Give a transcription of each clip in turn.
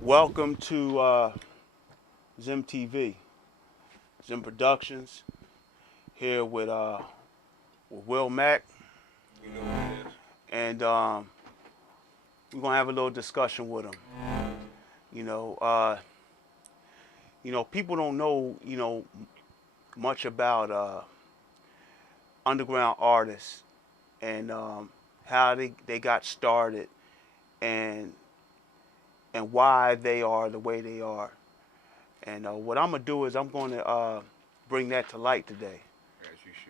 Welcome to Zim TV, Zim Productions. Here with Will Mack, You know what it is. and we're gonna have a little discussion with him. You know, people don't know much about underground artists and how they got started and why they are the way they are. And what I'm gonna do is I'm gonna bring that to light today. As you should.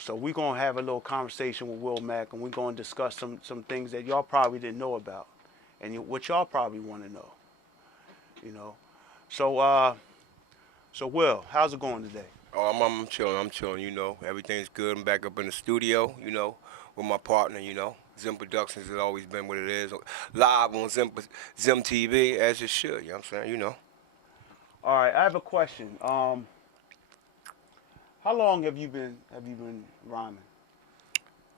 So we're gonna have a little conversation with Will Mack, and we're gonna discuss some things that y'all probably didn't know about, and what y'all probably want to know. You know, so Will, how's it going today? Oh, I'm chilling. I'm chilling. Everything's good. I'm back up in the studio. With my partner. Zim Productions has always been what it is. Live on Zim TV, as it should. You know what I'm saying? All right, I have a question. How long have you been rhyming?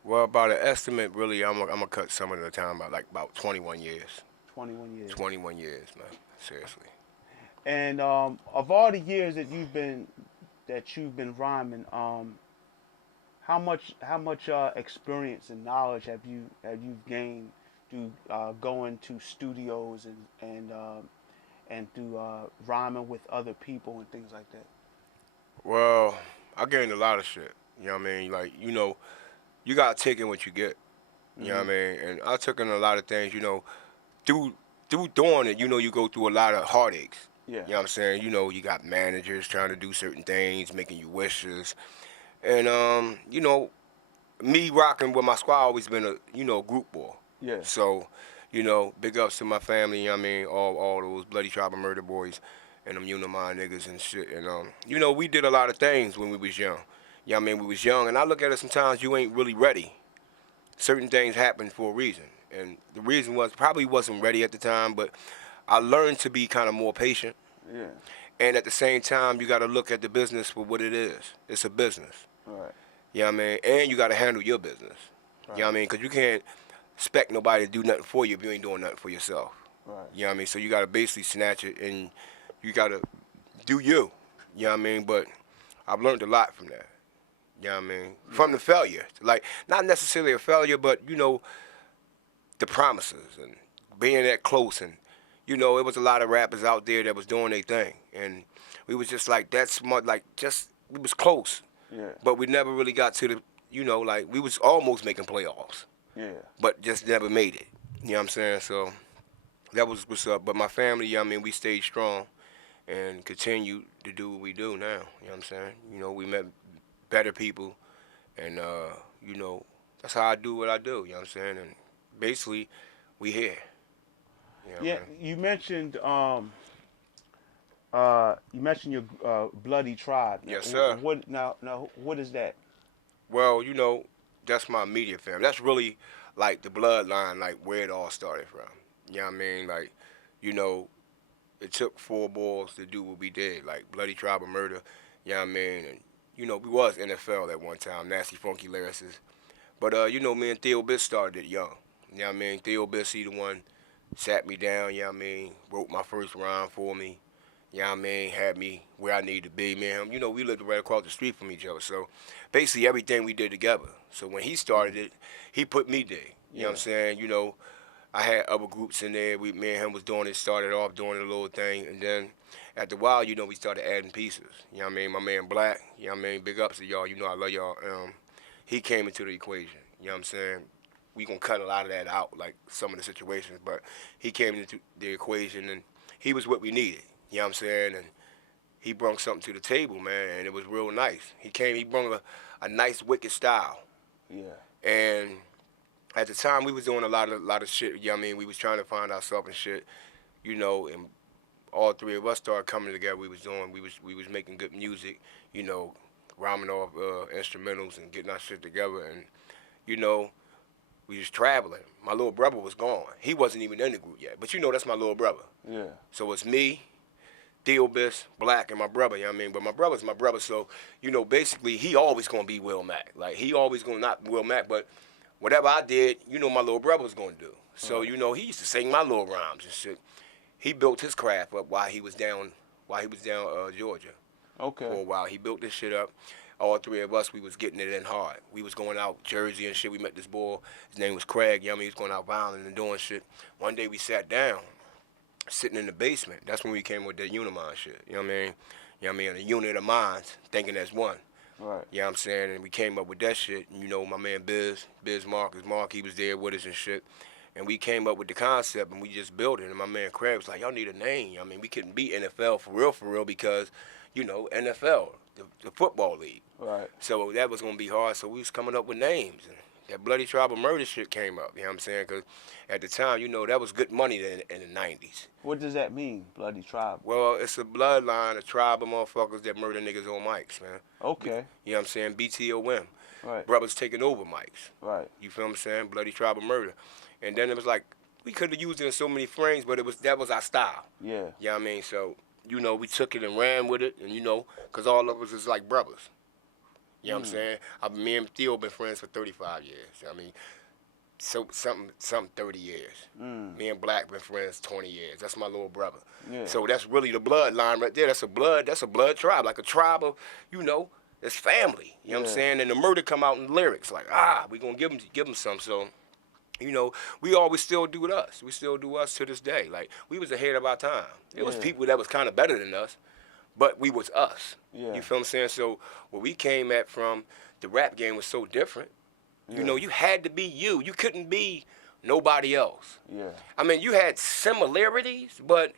Well, about an estimate, really, I'm gonna cut some of the time about 21 years. 21 years. 21 years, man. Seriously. And of all the years that you've been rhyming, how much experience and knowledge have you gained through going to studios and through rhyming with other people and things like that? Well, I gained a lot of shit. You know what I mean? You gotta take in what you get. You know what Hmm. I mean? And I took in a lot of things, through through doing it, you go through a lot of heartaches. Yeah. You know what I'm saying? You got managers trying to do certain things, making you wishes. And me rocking with my squad always been a group ball. Yeah. So, big ups to my family, you know what I mean, all those bloody tribal murder boys and them Unimind niggas and shit. And we did a lot of things when we was young. You know what I mean? We was young and I look at it sometimes you ain't really ready. Certain things happen for a reason. And the reason was probably wasn't ready at the time, but I learned to be kind of more patient. Yeah. And at the same time, you got to look at the business for what it is. It's a business. Right. You know what I mean? And you got to handle your business. You know what I Right. mean? Because you can't expect nobody to do nothing for you if you ain't doing nothing for yourself. Right. You know what I mean? So you got to basically snatch it and you got to do you. You know what I mean? But I've learned a lot from that. You know what I mean? From the failure. Like, not necessarily a failure, but, the promises and being that close. And, it was a lot of rappers out there that was doing their thing. And we was just like that smart, we was close. Yeah. But we never really got to the, we was almost making playoffs, Yeah. but just never made it. You know what I'm saying? So that was what's up. But my family, we stayed strong and continue to do what we do now. You know what I'm saying? We met better people, and that's how I do what I do. You know what I'm saying? And basically, we here. You know, Yeah. man. You mentioned your bloody tribe. Yes, sir. What now? What is that? Well, that's my immediate family. That's really like the bloodline, like where it all started from. You know what I mean? Like, you know, it took four boys to do what we did, like bloody tribal murder. You know what I mean? And we was NFL at one time, nasty funky lyricists. But me and Theo Biss started it young. You know what I mean? Theo Biss, he the one sat me down. You know what I mean? Wrote my first rhyme for me. You know what I mean? Had me where I needed to be. Me and him, we lived right across the street from each other. So basically everything we did together. So when he started it, he put me there. You know what I'm saying? I had other groups in there. Me and him was doing it, started off doing a little thing. And then after a while, we started adding pieces. You know what I mean? My man Black, you know what I mean? Big ups to y'all. I love y'all. He came into the equation. You know what I'm saying? We gonna cut a lot of that out, like some of the situations. But he came into the equation and he was what we needed. You know what I'm saying? And he brought something to the table, man, and it was real nice. He brought a nice wicked style. Yeah. And at the time we was doing a lot of shit, you know what I mean? We was trying to find ourselves and shit, and all three of us started coming together. We was making good music, rhyming off instrumentals and getting our shit together, and you know, we was traveling. My little brother was gone. He wasn't even in the group yet. But that's my little brother. Yeah. So it's me, Theobis, Black, and my brother, you know what I mean? But my brother's my brother, so, basically he always gonna be Will Mack. Like, he always gonna not Will Mack, but whatever I did, you know, my little brother was gonna do. So Right. you know, he used to sing my little rhymes and shit. He built his craft up while he was down Georgia Okay. for a while. He built this shit up. All three of us, we was getting it in hard. We was going out Jersey and shit. We met this boy. His name was Craig. You know what I mean? He was going out violent and doing shit. One day we sat down, sitting in the basement. That's when we came with that Unimind shit. You know what I mean? You know what I mean? A unit of minds, thinking as one. Right. You know what I'm saying? And we came up with that shit. And, you know, my man Biz Mark, he was there with us and shit. And we came up with the concept and we just built it. And my man Craig was like, y'all need a name. I mean, we couldn't beat NFL for real, because, you know, NFL, the football league. Right. So that was going to be hard. So we was coming up with names. And that Bloody Tribal Murder shit came up. You know what I'm saying? Because at the time, you know, that was good money in the 90s. What does that mean, Bloody Tribe? Well, it's a bloodline, a tribe of motherfuckers that murder niggas on mics, man. Okay. You know what I'm saying? BTOM. Right. Brothers taking over mics. Right. You feel what I'm saying? Bloody Tribal Murder. And then it was like, we could have used it in so many frames, but that was our style. Yeah. You know what I mean? So, you know, we took it and ran with it, and you know, because all of us is like brothers. You know what I'm saying? Me and Theo been friends for 35 years. You know what I mean? So something 30 years. Me and Black been friends 20 years. That's my little brother. Yeah. So that's really the bloodline right there. That's a blood tribe, like a tribe of, you know, it's family. You know what I'm saying? And the murder come out in the lyrics, like, we gonna give them some. So, you know, we always still do it us. We still do us to this day. Like, we was ahead of our time. There was people that was kind of better than us, but we was us. Yeah. You feel what I'm saying? So where we came at from, the rap game was so different. You know, you had to be you. You couldn't be nobody else. Yeah. I mean, you had similarities, but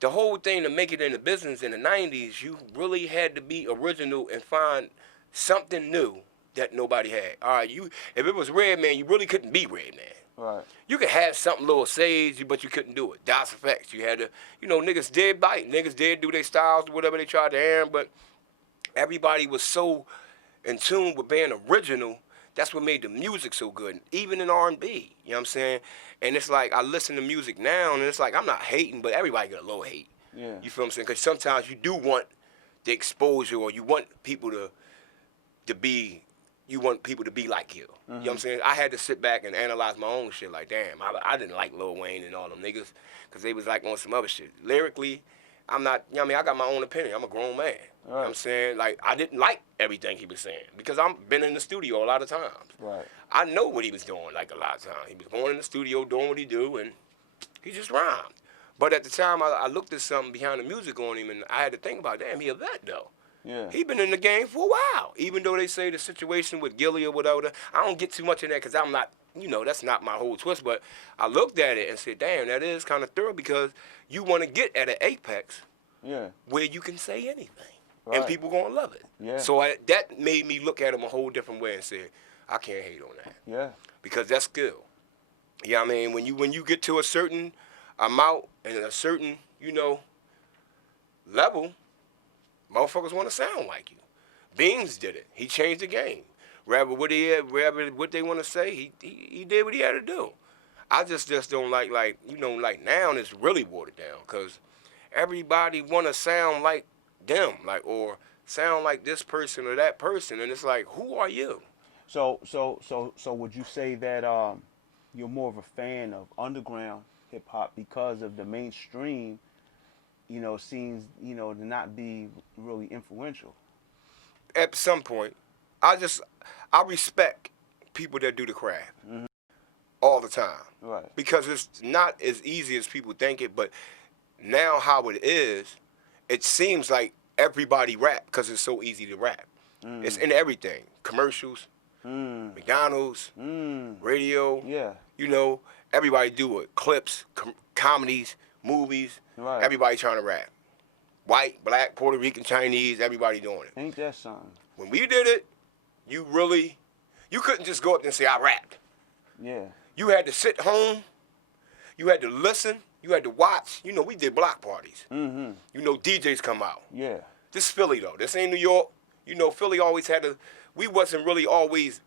the whole thing to make it in the business in the 90s, you really had to be original and find something new that nobody had. All right, if it was Redman, you really couldn't be Redman. Right. You could have something little sage, but you couldn't do it. Das Effects, you had to, you know, niggas did bite. Niggas did do their styles, whatever they tried to air, but everybody was so in tune with being original. That's what made the music so good, even in R&B, you know what I'm saying? And it's like, I listen to music now, and it's like, I'm not hating, but everybody get a little hate. Yeah. You feel what I'm saying? Because sometimes you do want the exposure, or you want people to be like you. You know what I'm saying? I had to sit back and analyze my own shit, like, damn, I didn't like Lil Wayne and all them niggas, because they was like on some other shit. Lyrically, I'm not, you know what I mean? I got my own opinion. I'm a grown man. You know what I'm saying? Like, I didn't like everything he was saying because I've been in the studio a lot of times. Right. I know what he was doing, like, a lot of times. He was going in the studio, doing what he do, and he just rhymed. But at the time, I looked at something behind the music on him, and I had to think about, damn, he a vet, though. Yeah. He been in the game for a while. Even though they say the situation with Gilly or whatever, I don't get too much in that because I'm not, you know, that's not my whole twist. But I looked at it and said, damn, that is kind of thorough because you want to get at an apex where you can say anything. Right. And people gonna love it. Yeah. So that made me look at him a whole different way and say, I can't hate on that. Yeah. Because that's skill. You know what I mean? When you get to a certain amount and a certain, you know, level, motherfuckers want to sound like you. Beans did it. He changed the game. Wherever what they want to say, he did what he had to do. I just don't like you know, like now it's really watered down because everybody want to sound like them, like, or sound like this person or that person, and it's like, who are you? So would you say that you're more of a fan of underground hip hop because of the mainstream, you know, seems, you know, to not be really influential? At some point, I respect people that do the craft all the time. Right. Because it's not as easy as people think it, but now how it is, it seems like everybody rap because it's so easy to rap. It's in everything. Commercials, McDonald's, radio. Yeah. You know, everybody do it. Clips, comedies, movies. Right. Everybody trying to rap. White, black, Puerto Rican, Chinese, everybody doing it. Ain't that something? When we did it, you couldn't just go up and say, I rapped. Yeah. You had to sit home. You had to listen. You had to watch. You know, we did block parties. You know, DJs come out. Yeah. This is Philly, though. This ain't New York. You know, Philly always we wasn't really always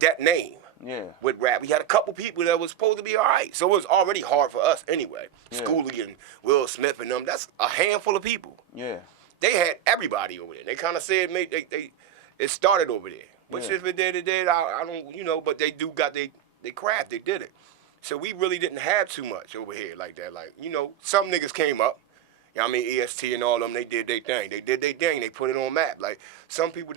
that name. Yeah. With rap. We had a couple people that was supposed to be all right. So it was already hard for us anyway. Yeah. Schoolie and Will Smith and them. That's a handful of people. Yeah. They had everybody over there. They kind of said it started over there. Which Yeah. if it did, it did. I don't, you know, but they do got they craft. They did it. So we really didn't have too much over here like that. Like, you know, some niggas came up. You know what I mean? EST and all of them, they did their thing. They did their thing. They put it on map. Like, some people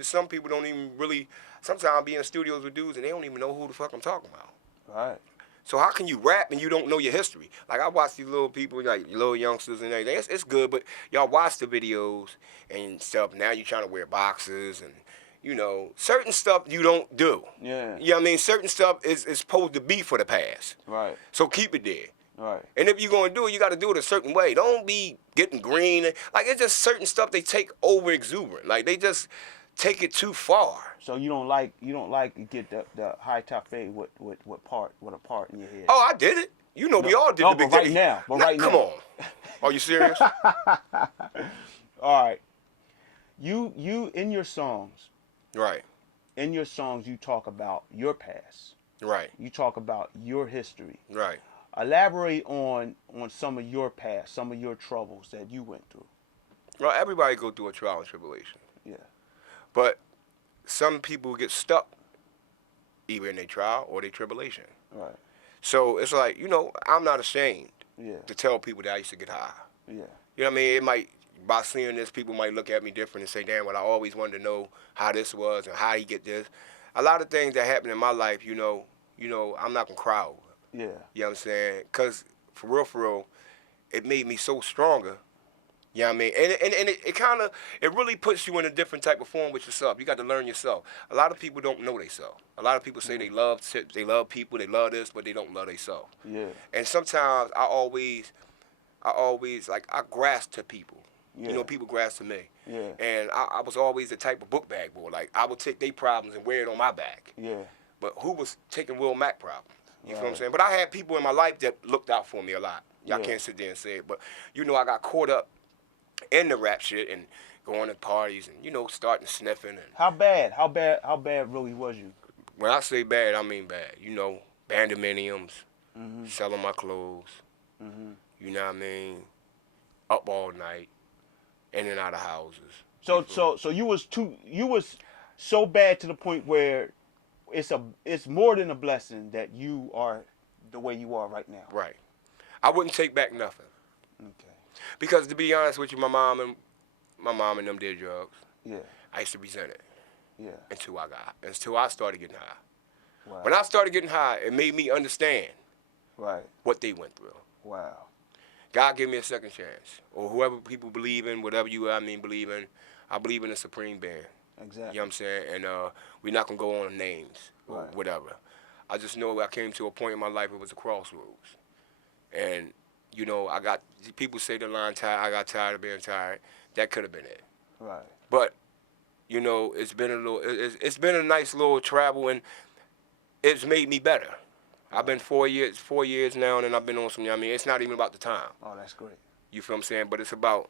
don't even really, sometimes I be in studios with dudes and they don't even know who the fuck I'm talking about. Right. So how can you rap and you don't know your history? Like, I watch these little people, like little youngsters and everything. It's good, but y'all watch the videos and stuff. Now you trying to wear boxes and, you know, certain stuff you don't do. Yeah. You know what I mean? Certain stuff is supposed to be for the past. Right. So keep it there. Right. And if you're going to do it, you got to do it a certain way. Don't be getting green. Like, it's just certain stuff they take over exuberant. Like, they just take it too far. So you don't like to get the high top fade with a part in your head. Oh, I did it. You know, we all did no, the big but right thing. now. But Nah, right come now. on. Are you serious? All right. You in your songs. Right. In your songs, you talk about your past. Right. You talk about your history. Right. Elaborate on some of your past, some of your troubles that you went through. Well, everybody go through a trial and tribulation. Yeah. But some people get stuck either in their trial or their tribulation. Right. So it's like, you know, I'm not ashamed Yeah. to tell people that I used to get high. Yeah. You know what I mean? It might, by seeing this, people might look at me different and say, damn, well, I always wanted to know how this was and how he get this. A lot of things that happened in my life, you know, I'm not going to cry over. Yeah. You know what I'm saying? Because for real, it made me so stronger. You know what I mean? And it kind of, it really puts you in a different type of form with yourself. You got to learn yourself. A lot of people don't know themselves. A lot of people say they love people, they love this, but they don't love themselves. Yeah. And sometimes I always, like, I grasp to people. Yeah. You know, people grasp to me. Yeah. And I was always the type of book bag boy. Like, I would take their problems and wear it on my back. Yeah. But who was taking Will Mack problems? You feel what I'm Right. saying? But I had people in my life that looked out for me a lot. Y'all Yeah. can't sit there and say it. But, you know, I got caught up in the rap shit and going to parties and, you know, starting sniffing. And How bad really was you? when I say bad, I mean bad. You know, bandominiums, Mm-hmm. selling my clothes. Mm-hmm. You know what I mean? Up all night, in and out of houses. So you was so bad to the point where it's more than a blessing that you are the way you are right now. Right. I wouldn't take back nothing. Okay. Because to be honest with you, my mom and them did drugs. Yeah. I used to resent it Yeah. until I started getting high. Wow. When I started getting high, it made me understand Right. what they went through. Wow. God gave me a second chance. Or whoever people believe in, whatever believe in, I believe in the supreme being. Exactly. You know what I'm saying? And we're not going to go on names or Right. whatever. I just know I came to a point in my life, it was a crossroads. And, you know, people say the line, I got tired of being tired. That could have been it. Right. But, you know, it's been a nice little travel, and it's made me better. I've been 4 years now, and I've been on some, you know what I mean? It's not even about the time. Oh, that's great. You feel what I'm saying? But it's about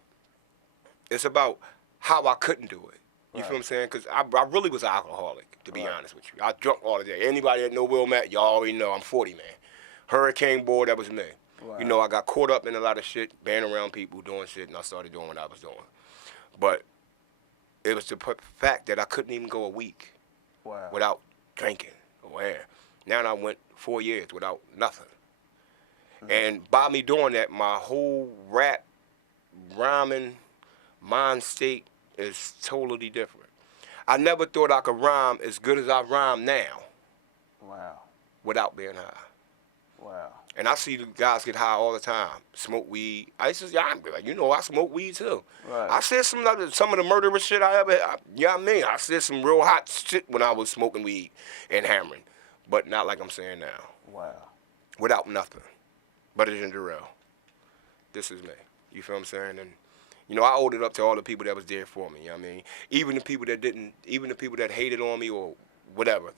how I couldn't do it. You Right. feel what I'm saying? Because I really was an alcoholic, to be Right. honest with you. I drunk all the day. Anybody that know Will Matt, y'all already know I'm 40, man. Hurricane boy, that was me. Right. You know, I got caught up in a lot of shit, being around people, doing shit, and I started doing what I was doing. But it was the fact that I couldn't even go a week Wow. without drinking or air. Now I went 4 years without nothing. Mm-hmm. And by me doing that, my whole rap, rhyming, mind state is totally different. I never thought I could rhyme as good as I rhyme now Wow. without being high. Wow. And I see the guys get high all the time, smoke weed. I used to, I'm like, you know, I smoke weed too. Right. I said some of the murderous shit you know what I mean? I said some real hot shit when I was smoking weed and hammering, but not like I'm saying now. Wow. Without nothing, but it's in the real. This is me. You feel what I'm saying? And, you know, I owed it up to all the people that was there for me, you know what I mean? Even the people that hated on me or whatever.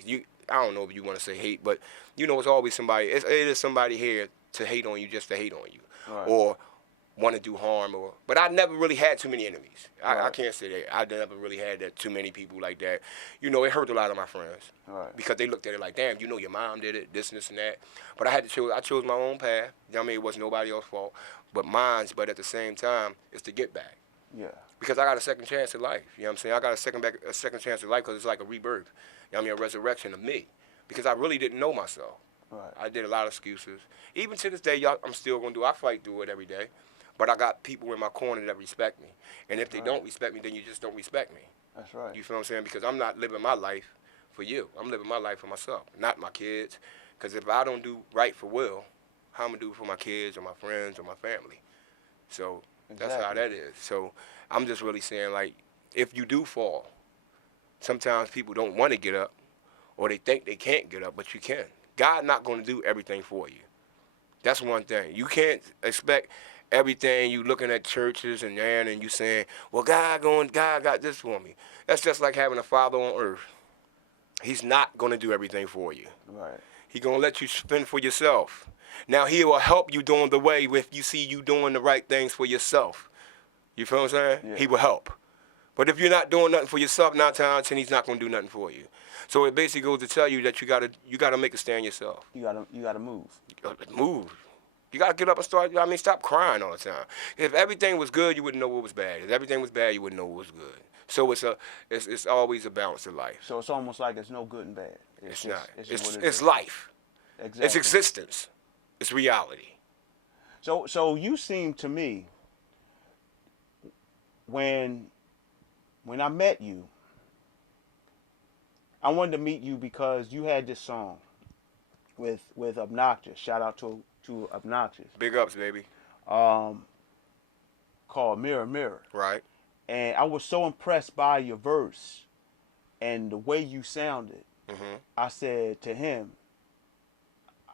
I don't know if you want to say hate, but, you know, it's always somebody, it is somebody here to hate on you just to hate on you. Right. Or want to do harm. But I never really had too many enemies. I Right. can't say that. I never really had that too many people like that. You know, it hurt a lot of my friends. Right. Because they looked at it like, damn, you know your mom did it, this and this and that. But I chose my own path. You know what I mean? It wasn't nobody else's fault. But mine's, but at the same time, it's to get back. Yeah. Because I got a second chance at life. You know what I'm saying? I got a second chance at life because it's like a rebirth. I mean, a resurrection of me, because I really didn't know myself. Right. I did a lot of excuses. Even to this day, y'all, I'm still gonna do. I fight through it every day, but I got people in my corner that respect me. And if they Right. don't respect me, then you just don't respect me. That's right. You feel what I'm saying? Because I'm not living my life for you. I'm living my life for myself, not my kids. Because if I don't do right for Will, how am I gonna do it for my kids or my friends or my family? So that's how that is. So I'm just really saying, like, if you do fall, sometimes people don't want to get up, or they think they can't get up, but you can. God not going to do everything for you. That's one thing. You can't expect everything. You looking at churches and you saying, well, God got this for me. That's just like having a father on earth. He's not going to do everything for you. Right. He's going to let you spend for yourself. Now, he will help you during the way if you see you doing the right things for yourself. You feel what I'm saying? Yeah. He will help. But if you're not doing nothing for yourself, 9 times out of 10, he's not going to do nothing for you. So it basically goes to tell you that you gotta make a stand yourself. You gotta move. You gotta move. You gotta get up and start. I mean, stop crying all the time. If everything was good, you wouldn't know what was bad. If everything was bad, you wouldn't know what was good. So it's always a balance in life. So it's almost like it's no good and bad. It's not. It's It's life. Exactly. It's existence. It's reality. So you seem to me, when I met you, I wanted to meet you because you had this song with Obnoxious. Shout out to Obnoxious. Big ups, baby. Called Mirror Mirror. Right. And I was so impressed by your verse and the way you sounded. Mm-hmm. I said to him,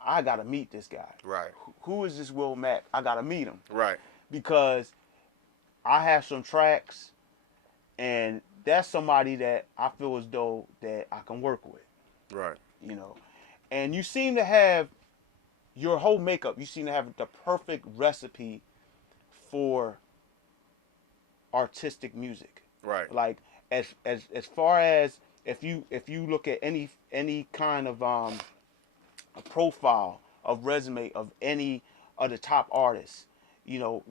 I gotta meet this guy. Right. Who is this Will Mack? I gotta meet him. Right. Because I have some tracks, and that's somebody that I feel as though that I can work with. Right. You know, and you seem to have your whole makeup. You seem to have the perfect recipe for artistic music. Right. Like as far as if you look at any kind of a profile of resume of any of the top artists, you know,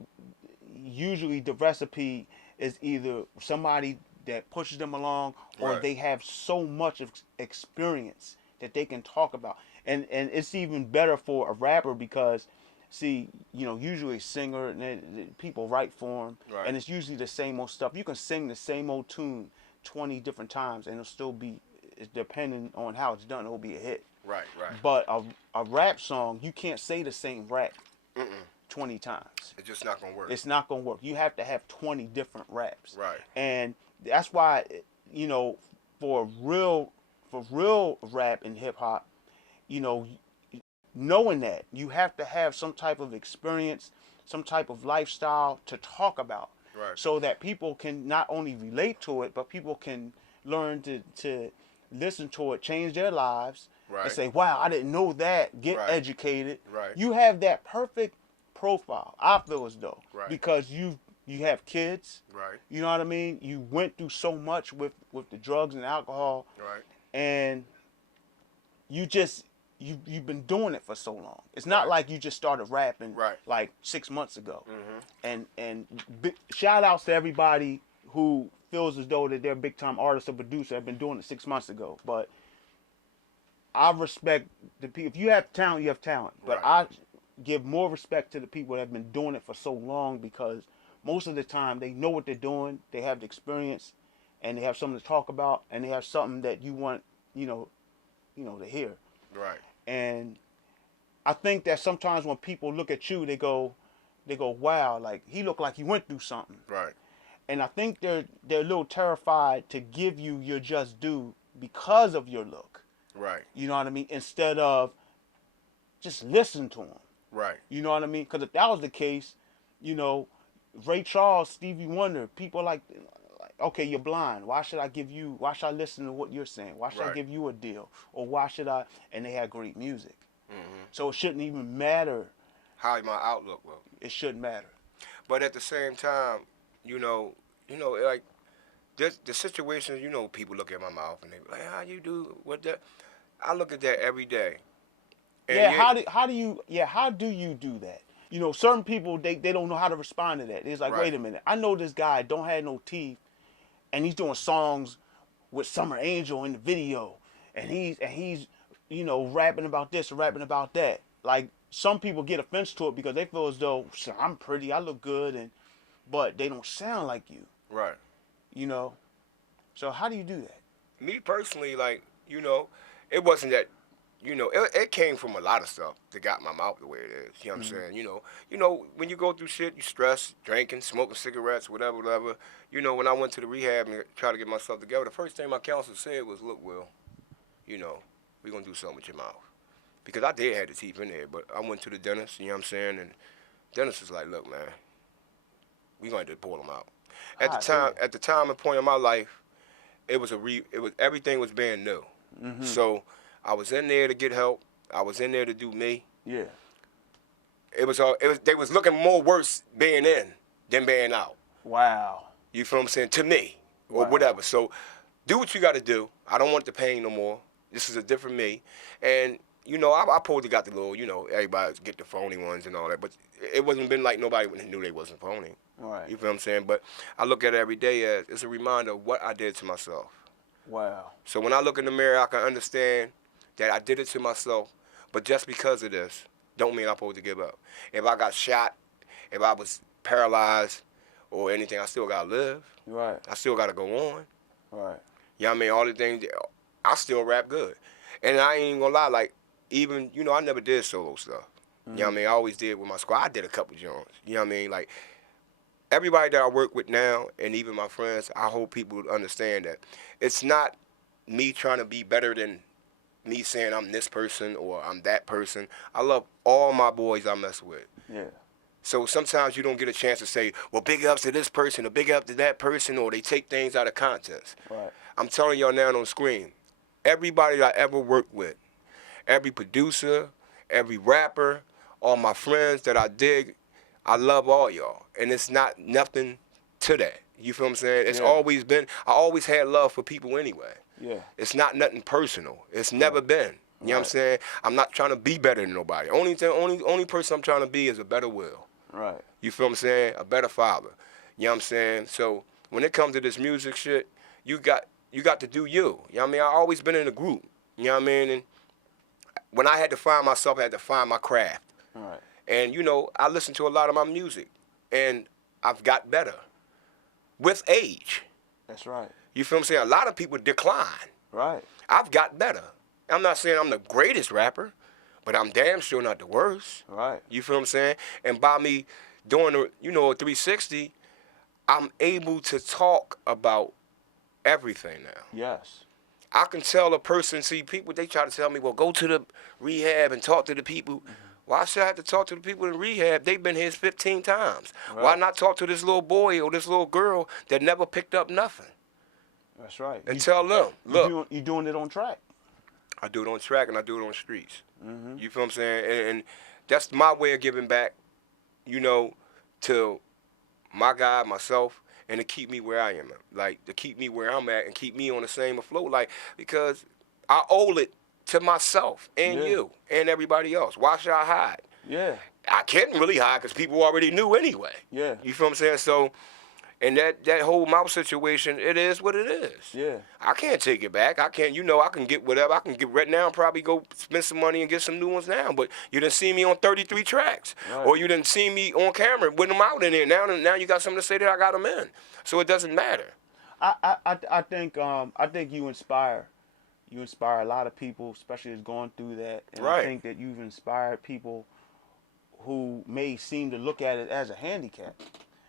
usually the recipe is either somebody that pushes them along, or Right. they have so much of experience that they can talk about. And it's even better for a rapper because, see, you know, usually a singer, and people write for them, Right. and it's usually the same old stuff. You can sing the same old tune 20 different times, and it'll still be, depending on how it's done, it'll be a hit. Right. Right. But a rap song, you can't say the same rap 20 times. It's just not gonna work. It's not gonna work. You have to have 20 different raps. Right. And that's why, you know, for real rap and hip hop, you know, knowing that you have to have some type of experience, some type of lifestyle to talk about, Right. so that people can not only relate to it, but people can learn to listen to it, change their lives, Right. and say, wow, I didn't know that, get Right. educated. Right. You have that perfect profile, I feel as though, Right. because you have kids. Right. You know what I mean? You went through so much with the drugs and alcohol, Right. and you've been doing it for so long. It's not Right. like you just started rapping Right. like 6 months ago. Mm-hmm. And shout outs to everybody who feels as though that they're a big time artist or producer. Have been doing it 6 months ago, but I respect the people. If you have talent, you have talent. But Right. I give more respect to the people that have been doing it for so long, because most of the time they know what they're doing, they have the experience, and they have something to talk about, and they have something that you want, you know, to hear. Right. And I think that sometimes when people look at you, they go, wow, like he looked like he went through something. Right. And I think they're a little terrified to give you your just due because of your look. Right. You know what I mean? Instead of just listen to them. Right. You know what I mean? Because if that was the case, you know, Ray Charles, Stevie Wonder, people like, okay, you're blind. Why should I listen to what you're saying? Why should I Right. give you a deal? Or why should I? And they had great music. Mm-hmm. So it shouldn't even matter. How my outlook will. It shouldn't matter. But at the same time, you know, like the situations, you know, people look at my mouth and they be like, how you do what that? I look at that every day. And Yeah, how do you do that? You know, certain people they don't know how to respond to that. It's like, Right. wait a minute, I know this guy don't have no teeth, and he's doing songs with Summer Angel in the video, and he's rapping about this and rapping about that. Like some people get offense to it because they feel as though "So, I'm pretty, I look good, but they don't sound like you. Right. You know. So how do you do that? Me personally, like, it wasn't that, it came from a lot of stuff that got my mouth the way it is. You know what I'm Mm-hmm. saying? When you go through shit, you stress, drinking, smoking cigarettes, whatever, whatever. When I went to the rehab and tried to get myself together, the first thing my counselor said was, look, Will, we're going to do something with your mouth. Because I did have the teeth in there, but I went to the dentist, you know what I'm saying? And the dentist was like, look, man, we're going to pull them out. Ah, damn. At the time and point in my life, everything was being new. Mm-hmm. So I was in there to get help. I was in there to do me. Yeah. They was looking more worse being in than being out. Wow. You feel what I'm saying? To me. Or Wow. whatever. So do what you gotta do. I don't want the pain no more. This is a different me. And I probably got the little, everybody get the phony ones and all that, but it wasn't been like nobody knew they wasn't phony. Right. You feel what I'm saying? But I look at it every day as it's a reminder of what I did to myself. Wow. So when I look in the mirror, I can understand that I did it to myself, but just because of this, don't mean I'm supposed to give up. If I got shot, if I was paralyzed or anything, I still got to live. Right. I still got to go on. Right. You know what I mean? All the things, I still rap good. And I ain't even going to lie, like, even, I never did solo stuff. Mm-hmm. You know what I mean? I always did with my squad. I did a couple joints. You know what I mean? Like, everybody that I work with now, and even my friends, I hope people would understand that it's not me trying to be better than me saying I'm this person or I'm that person. I love all my boys I mess with. Yeah. So sometimes you don't get a chance to say, well, big ups to this person or big up to that person, or they take things out of context. Right. I'm telling y'all now on screen, everybody that I ever worked with, every producer, every rapper, all my friends that I dig, I love all y'all. And it's not nothing to that. You feel what I'm saying? It's always been, I always had love for people anyway. Yeah. It's not nothing personal. It's never been. You know what I'm saying? I'm not trying to be better than nobody. Only person I'm trying to be is a better Will. Right. You feel what I'm saying? A better father. You know what I'm saying? So when it comes to this music shit, you got to do you. You know what I mean? I always been in a group. You know what I mean? And when I had to find myself, I had to find my craft. Right. And I listen to a lot of my music, and I've got better with age. That's right. You feel what I'm saying? A lot of people decline. Right. I've got better. I'm not saying I'm the greatest rapper, but I'm damn sure not the worst. Right. You feel what I'm saying? And by me doing a 360, I'm able to talk about everything now. Yes. I can tell a person, see, people, they try to tell me, well, go to the rehab and talk to the people. Mm-hmm. Why should I have to talk to the people in rehab? They've been here 15 times. Right. Why not talk to this little boy or this little girl that never picked up nothing? That's right. And tell them, look. You're doing it on track. I do it on track and I do it on streets. Mm-hmm. You feel what I'm saying? And that's my way of giving back, to my God, myself, and to keep me where I am. Like, to keep me where I'm at and keep me on the same afloat. Like, because I owe it to myself and you and everybody else. Why should I hide? Yeah. I can't really hide because people already knew anyway. Yeah. You feel what I'm saying? So, and that whole mouth situation, it is what it is. Yeah. I can't take it back. I can't, I can get whatever. I can get right now and probably go spend some money and get some new ones now. But you didn't see me on 33 tracks. Right. Or you didn't see me on camera with them out in there. Now you got something to say that I got them in. So it doesn't matter. I think you inspire a lot of people, especially as going through that. And right. I think that you've inspired people who may seem to look at it as a handicap.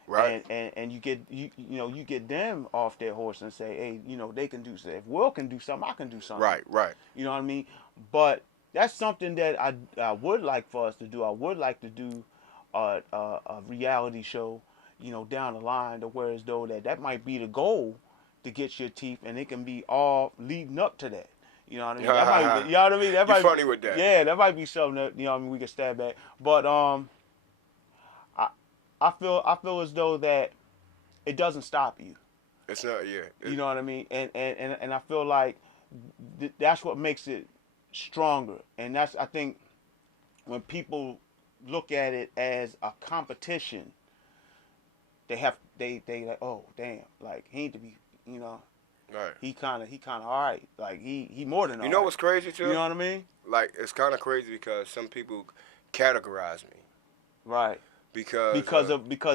Right. And you get them off their horse and say, hey, they can do something. If Will can do something, I can do something. Right, right. You know what I mean? But that's something that I would like for us to do. I would like to do a reality show, down the line, to where as though that might be the goal, to get your teeth, and it can be all leading up to that. You know what I mean? That might, you know what I mean? You're funny with that. Yeah, that might be something that we can stab at. But I feel as though that it doesn't stop you. It's not, yeah. You know what I mean? And I feel like that's what makes it stronger. And that's, I think, when people look at it as a competition, they like, oh damn, like he need to be, Right. He kind of all right. Like he more than all You know right. what's crazy too? You know what I mean? Like it's kind of crazy because some people categorize me Right. because Because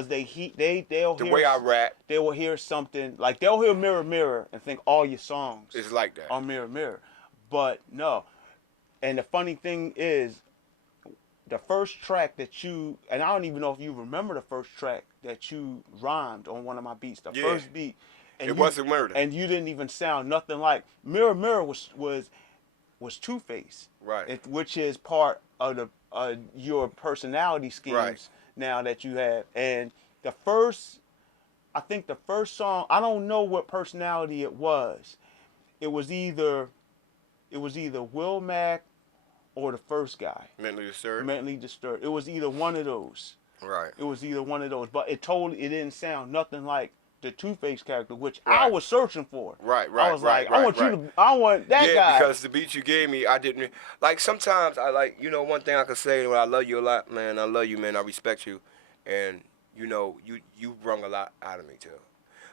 they'll the hear way I rap they will hear something like they'll hear Mirror Mirror and think all your songs is like that. are Mirror Mirror, but no. And the funny thing is, the first track that you and I don't even know if you remember the first track that you rhymed on one of my beats. The Yeah. first beat, and It wasn't murder. and you didn't even sound nothing like Mirror Mirror was Two Face, Right. which is part of the your personality schemes Right. now that you have. And the first, I think the first song, I don't know what personality it was. It was either Will Mack or the first guy. Mentally disturbed. Mentally disturbed. It was either one of those. Right. It was either one of those. But it didn't sound nothing like the Two-Face character, which I Right. was searching for. Right. I was like, I want I want that yeah, guy. because the beat you gave me, I didn't like. Sometimes I like, one thing I could say, well, I love you a lot, man. I love you, man. I respect you, and you brung a lot out of me too,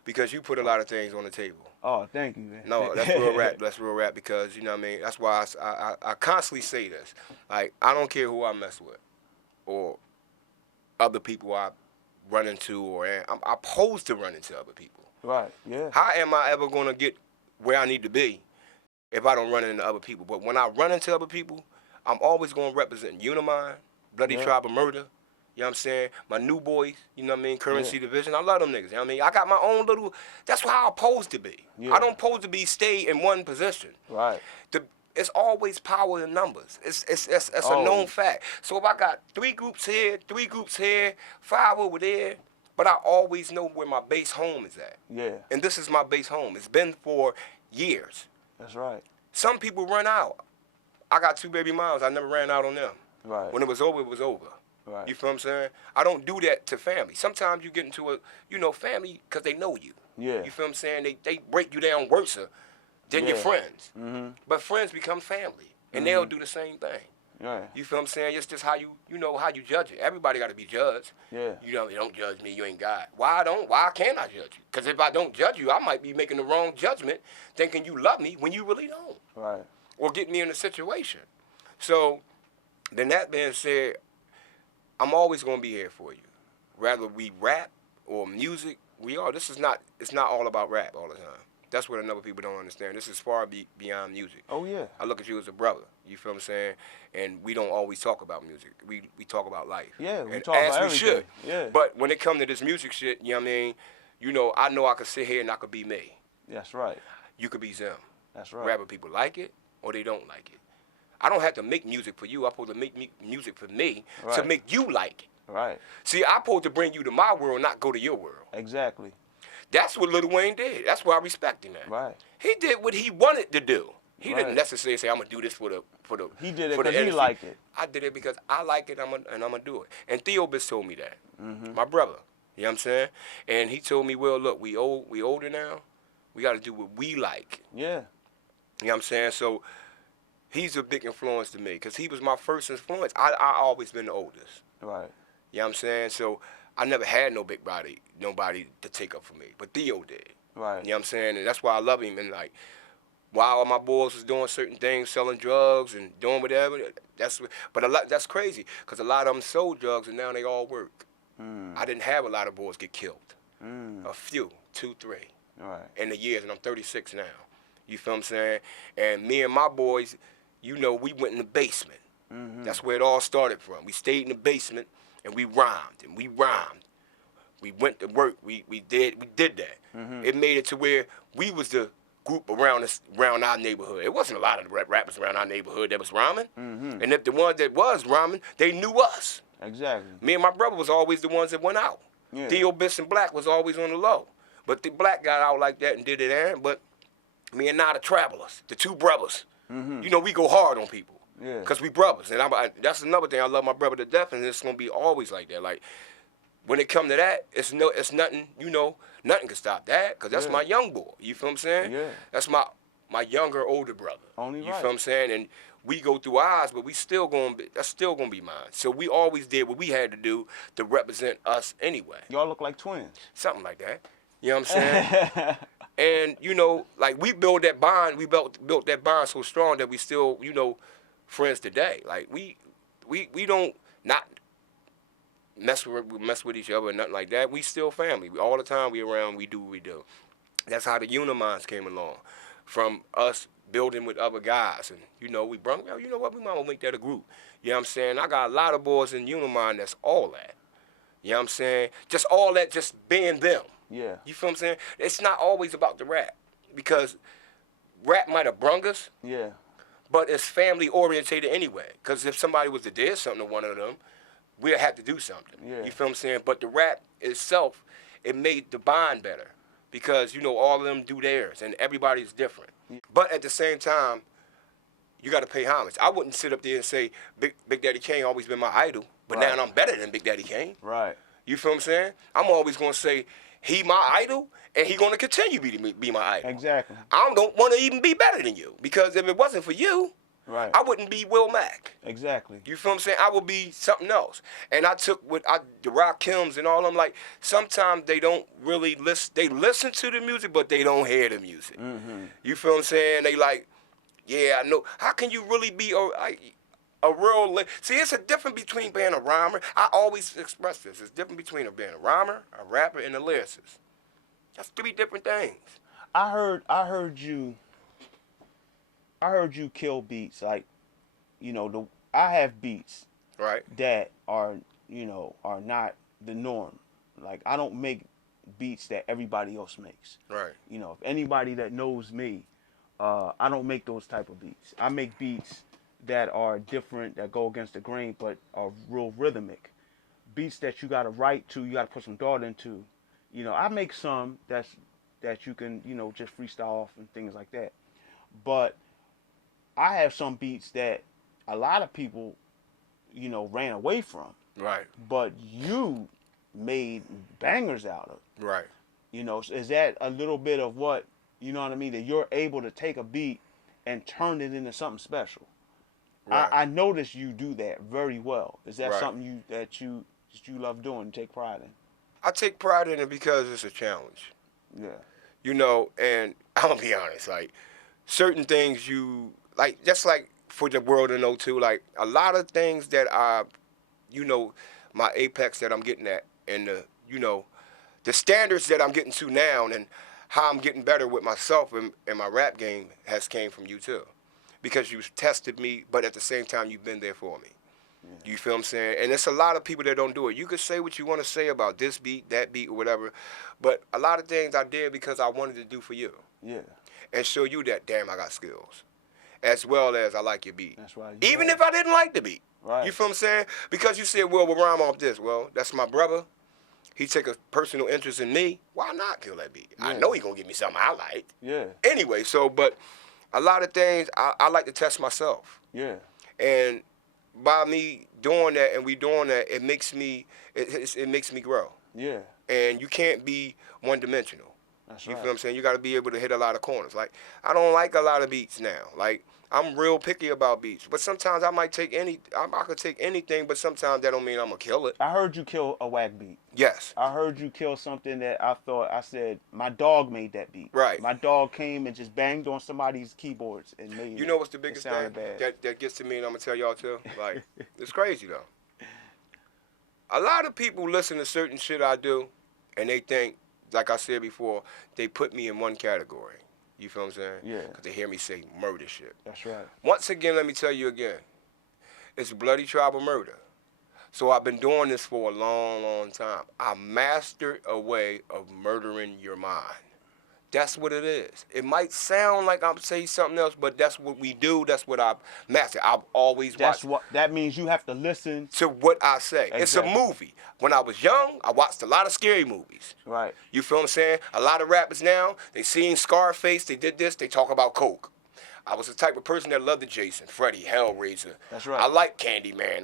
because you put a lot of things on the table. Oh, thank you, man. No, that's real rap. That's real rap because, you know what I mean? That's why I constantly say this. Like, I don't care who I mess with or other people I run into or I'm opposed to run into other people. Right, yeah. How am I ever going to get where I need to be if I don't run into other people? But when I run into other people, I'm always going to represent Unimind, Bloody Tribe of Murder. You know what I'm saying? My new boys, you know what I mean? Currency Division. I love them niggas. You know what I mean? I got my own little, that's how I'm supposed to be. Yeah. I don't supposed to be stay in one position. Right. It's always power in numbers. It's a known fact. So if I got 3 groups here, 5 over there, but I always know where my base home is at. Yeah. And this is my base home. It's been for years. That's right. Some people run out. I got 2 baby moms. I never ran out on them. Right. When it was over, it was over. Right. You feel what I'm saying? I don't do that to family. Sometimes you get into a, family because they know you. Yeah. You feel what I'm saying? They break you down worse than your friends. Mm-hmm. But friends become family, and they'll do the same thing. Right. You feel what I'm saying? It's just how you how you judge it. Everybody got to be judged. Yeah. You don't judge me. You ain't God. Why can't I judge you? Because if I don't judge you, I might be making the wrong judgment, thinking you love me when you really don't. Right. Or get me in a situation. So, then that being said, I'm always gonna be here for you. Whether we rap or music, it's not all about rap all the time. That's what other people don't understand. This is far beyond music. Oh yeah. I look at you as a brother. You feel what I'm saying? And we don't always talk about music. We talk about life. Yeah, we and talk about as we everything. should. Yeah. But when it comes to this music shit, you know what I mean? I know I could sit here and I could be me. That's right. You could be Zim. That's right. Whether people like it or they don't like it. I don't have to make music for you. I'm supposed to make music for me to make you like it. Right. See, I'm supposed to bring you to my world, not go to your world. Exactly. That's what Lil Wayne did. That's why I respect him, man. Right. He did what he wanted to do. He Right. didn't necessarily say, I'm going to do this for the He did it for the because he industry. liked it. I did it because I like it, and I'm going to do it. And Theo Biss told me that. Mm-hmm. My brother. You know what I'm saying? And he told me, well, look, we older now. We got to do what we like. Yeah. You know what I'm saying? So he's a big influence to me because he was my first influence. I always been the oldest. Right. You know what I'm saying? So I never had no big body, nobody to take up for me. But Theo did. Right. You know what I'm saying? And that's why I love him. And like, while all my boys was doing certain things, selling drugs and doing whatever, that's crazy because a lot of them sold drugs and now they all work. I didn't have a lot of boys get killed. A few, 2, 3. Right. In the years, and I'm 36 now. You feel what I'm saying? And me and my boys, we went in the basement. That's where it all started from. We stayed in the basement and we rhymed and we rhymed. We went to work. We did that. It made it to where we was the group around our neighborhood. It wasn't a lot of rappers around our neighborhood that was rhyming. And if the ones that was rhyming, they knew us. Exactly. Me and my brother was always the ones that went out. Yeah. Theo Biss and Black was always on the low. But the Black got out like that and did it there. But me and now the Travelers, the 2 brothers, we go hard on people. Yeah. Because we brothers. And that's another thing. I love my brother to death, and it's going to be always like that. Like, when it come to that, it's nothing, nothing can stop that because that's my young boy. You feel what I'm saying? Yeah. That's my younger, older brother. Only you right. feel what I'm saying? And we go through ours, but that's still going to be mine. So we always did what we had to do to represent us anyway. Y'all look like twins. Something like that. You know what I'm saying? And you know, like we built that bond, we built that bond so strong that we still, you know, friends today. Like we don't not mess with each other or nothing like that. We still family. All the time we around, we do what we do. That's how the Uniminds came along, from us building with other guys, and you know we brung. You know what? We might well make that a group. You know what I'm saying? I got a lot of boys in Unimind that's all that. You know what I'm saying? Just all that, just being them. Yeah. You feel what I'm saying? It's not always about the rap, because rap might have brung us, Yeah. but it's family orientated anyway. Because if somebody was to did something to one of them, we'd have to do something. Yeah. You feel what I'm saying? But the rap itself, it made the bond better, because you know all of them do theirs and everybody's different. But at the same time, you got to pay homage. I wouldn't sit up there and say Big Daddy Kane always been my idol, but Right. now I'm better than Big Daddy Kane. Right. You feel what I'm saying? I'm always gonna say he my idol, and he gonna continue to be my idol. Exactly. I don't want to even be better than you, because if it wasn't for you, Right. I wouldn't be Will Mack. Exactly. You feel what I'm saying? I would be something else. And I took the Rock Kims and all them, like, sometimes they don't really listen. They listen to the music, but they don't hear the music. Mm-hmm. You feel what I'm saying? They like, yeah, I know. How can you really be a real... See, it's a difference between being a rhymer. I always express this. It's different between being a rhymer, a rapper, and a lyricist. That's three different things. I heard you kill beats. Like, you know, I have beats Right. that are, you know, are not the norm. Like, I don't make beats that everybody else makes. Right. You know, if anybody that knows me, I don't make those type of beats. I make beats that are different, that go against the grain, but are real rhythmic. Beats that you got to write to, you got to put some thought into. You know, I make some that you can, you know, just freestyle off and things like that. But I have some beats that a lot of people, you know, ran away from. Right. But you made bangers out of. Right. You know, is that a little bit of what, you know what I mean, that you're able to take a beat and turn it into something special? Right. I notice you do that very well. Is that Right. something that you love doing, take pride in? I take pride in it because it's a challenge. Yeah. You know, and I'm going to be honest, like, certain things you, like, just like for the world to know too, like, a lot of things that I, you know, my apex that I'm getting at, and the, you know, the standards that I'm getting to now, and how I'm getting better with myself and my rap game has came from you too. Because you've tested me, but at the same time, you've been there for me. Yeah. You feel what I'm saying? And there's a lot of people that don't do it. You could say what you want to say about this beat, that beat, or whatever, but a lot of things I did because I wanted to do for you. Yeah. And show you that, damn, I got skills. As well as I like your beat. That's right. Even if I didn't like the beat. Right. You feel what I'm saying? Because you said, well, we'll rhyme off this. Well, that's my brother. He take a personal interest in me. Why not kill that beat? Yeah. I know he gonna give me something I like. Yeah. Anyway, so, but a lot of things I like to test myself. Yeah. And by me doing that and we doing that, it makes me it makes me grow. Yeah. And you can't be one dimensional. That's You right. feel what I'm saying? You got to be able to hit a lot of corners. Like, I don't like a lot of beats now. Like, I'm real picky about beats. But sometimes I might take I could take anything, but sometimes that don't mean I'm going to kill it. I heard you kill a whack beat. Yes. I heard you kill something that I said, my dog made that beat. Right. My dog came and just banged on somebody's keyboards and made it. You know what's the biggest thing bad. that gets to me, and I'm going to tell y'all too? Like, it's crazy, though. A lot of people listen to certain shit I do, and they think, like I said before, they put me in one category. You feel what I'm saying? Yeah. Because they hear me say murder shit. That's right. Once again, let me tell you again. It's bloody tribal murder. So I've been doing this for a long, long time. I mastered a way of murdering your mind. That's what it is. It might sound like I'm saying something else, but that's what we do. That's what I've mastered. I've always watched. That means you have to listen to what I say. Exactly. It's a movie. When I was young, I watched a lot of scary movies. Right. You feel what I'm saying? A lot of rappers now, they seen Scarface, they did this, they talk about coke. I was the type of person that loved the Jason, Freddy, Hellraiser. That's right. I like Candyman.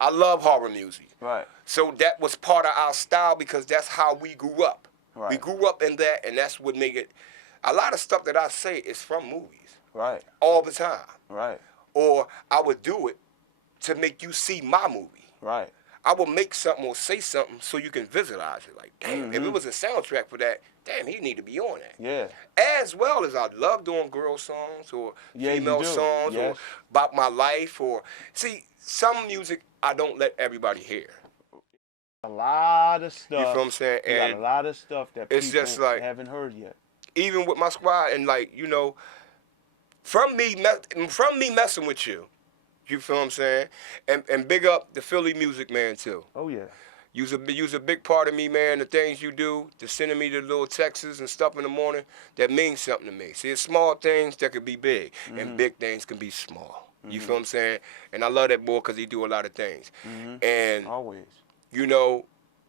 I love horror music. Right. So that was part of our style because that's how we grew up. Right. We grew up in that, and that's what made it. A lot of stuff that I say is from movies. Right. All the time. Right. Or I would do it to make you see my movie. Right. I will make something or say something so you can visualize it. Like, damn, if it was a soundtrack for that, damn, he need to be on that. Yeah. As well as I love doing girl songs or Yeah, you female do. songs or Yes. about my life or see some music I don't let everybody hear. A lot of stuff. You feel what I'm saying? You got And a lot of stuff that it's people just like haven't heard yet. even with my squad and like you know from me messing with you. You feel what I'm saying? And big up the Philly Music Man too. Oh yeah. You's a big part of me, man. The things you do, the sending me the little texts and stuff in the morning, that means something to me. See, it's small things that could be big, and big things can be small. You feel what I'm saying? And I love that boy because he do a lot of things. And Always. you know,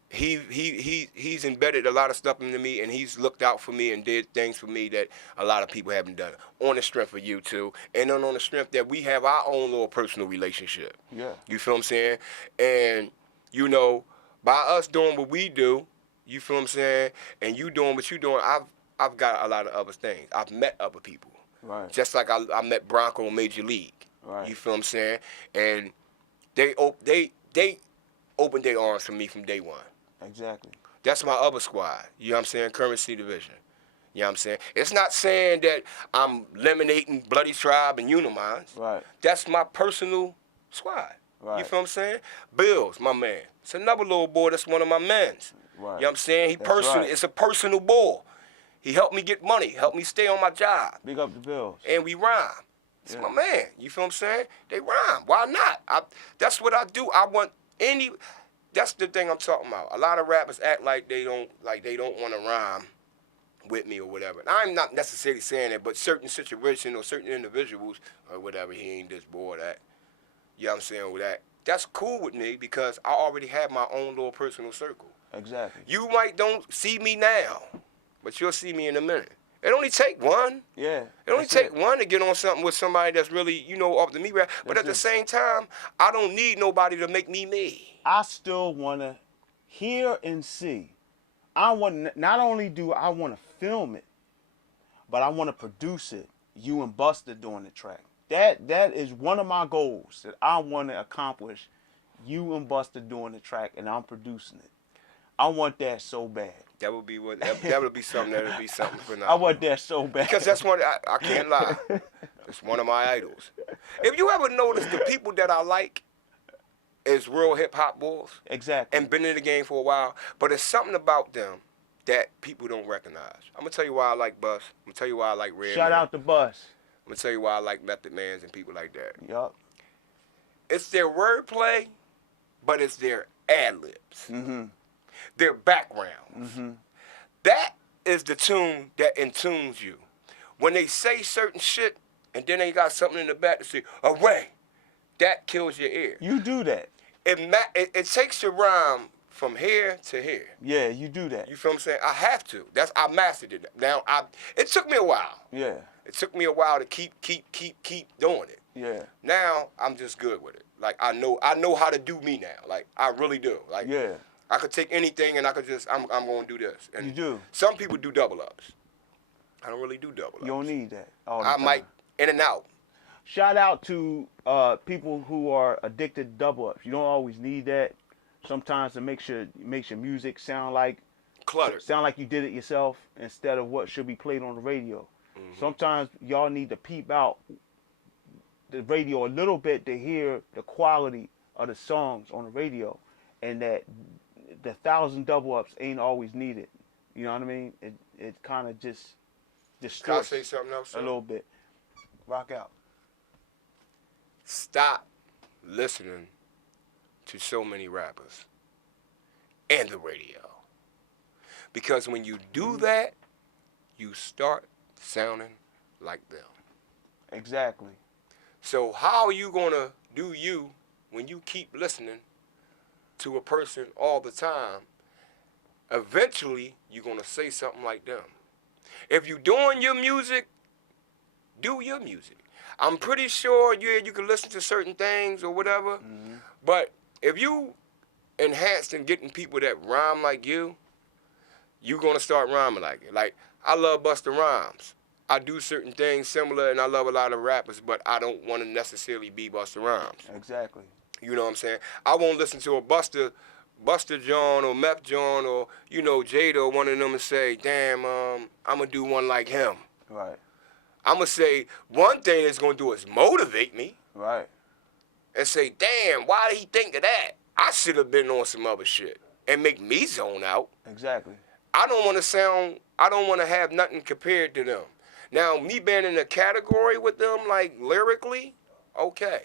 he's embedded a lot of stuff into me, and he's looked out for me and did things for me that a lot of people haven't done. On the strength of you too, and on the strength that we have our own little personal relationship. Yeah. You feel what I'm saying? And you know, by us doing what we do, you feel what I'm saying, and you doing what you doing, I've got a lot of other things. I've met other people. Right. Just like I met Bronco in Major League. Right. You feel what I'm saying? And they opened their arms for me from day one. Exactly. That's my other squad. You know what I'm saying? Currency Division. You know what I'm saying? It's not saying that I'm eliminating Bloody Tribe and Unimines. Right. That's my personal squad. Right. You feel what I'm saying? Bills, my man. It's another little boy that's one of my mens. Right. You know what I'm saying? He That's personal. right. It's a personal ball. He helped me get money, helped me stay on my job. Big up the Bills. And we rhyme. It's my man. You feel what I'm saying? They rhyme. Why not? That's what I do. I want any. That's the thing I'm talking about. A lot of rappers act like they don't want to rhyme with me or whatever. And I'm not necessarily saying that, but certain situations or certain individuals or whatever, he ain't this boy or that. You know what I'm saying with that. That's cool with me because I already have my own little personal circle. Exactly. You might don't see me now, but you'll see me in a minute. It only take one. Yeah. It only take one to get on something with somebody that's really, off the me rap. But at the same time, I don't need nobody to make me me. I still want to hear and see. I want not only do I want to film it, but I want to produce it. You and Buster doing the track. That is one of my goals that I want to accomplish. You and Buster doing the track, and I'm producing it. I want that so bad. That would be that would be something. That would be something for now. I want that so bad. Because that's one. I can't lie. It's one of my idols. If you ever notice, the people that I like is real hip hop boys. Exactly. And been in the game for a while, but it's something about them that people don't recognize. I'm gonna tell you why I like Bus. I'm gonna tell you why I like Red. Shout out to Bus. I'm gonna tell you why I like Method Mans and people like that. Yup. It's their wordplay, but it's their ad libs. Their backgrounds. That is the tune that intunes you. When they say certain shit and then they got something in the back to say, away, that kills your ear. You do that. It takes your rhyme from here to here. Yeah, you do that. You feel what I'm saying? I have to. I mastered it. Now it took me a while. Yeah. It took me a while to keep doing it. Yeah. Now I'm just good with it. Like I know how to do me now. Like I really do. Like Yeah. I could take anything and I could just I'm gonna do this. And You do. Some people do double ups. I don't really do double ups. You don't need that all the I time. might in and out. Shout out to people who are addicted to double ups. You don't always need that. Sometimes it makes your music sound like Cluttered. sound like you did it yourself instead of what should be played on the radio. Sometimes y'all need to peep out the radio a little bit to hear the quality of the songs on the radio, and that the 1,000 double ups ain't always needed. You know what I mean? It kind of just distorts Can I say something else? a little bit. Rock out. Stop listening to so many rappers and the radio. Because when you do that, you start sounding like them. Exactly. So how are you going to do you when you keep listening to a person all the time? Eventually, you're going to say something like them. If you're doing your music, do your music. I'm pretty sure you can listen to certain things or whatever, but if you enhanced in getting people that rhyme like you, you're going to start rhyming like it. Like, I love Busta Rhymes. I do certain things similar, and I love a lot of rappers, but I don't want to necessarily be Busta Rhymes. Exactly. You know what I'm saying? I won't listen to a Buster John or Meth John or Jada or one of them and say, damn, I'm gonna do one like him. Right. I'm gonna say one thing it's gonna do is motivate me. Right. And say, damn, why did he think of that? I should have been on some other shit and make me zone out. Exactly. I don't want to have nothing compared to them. Now, me being in a category with them, like lyrically, okay.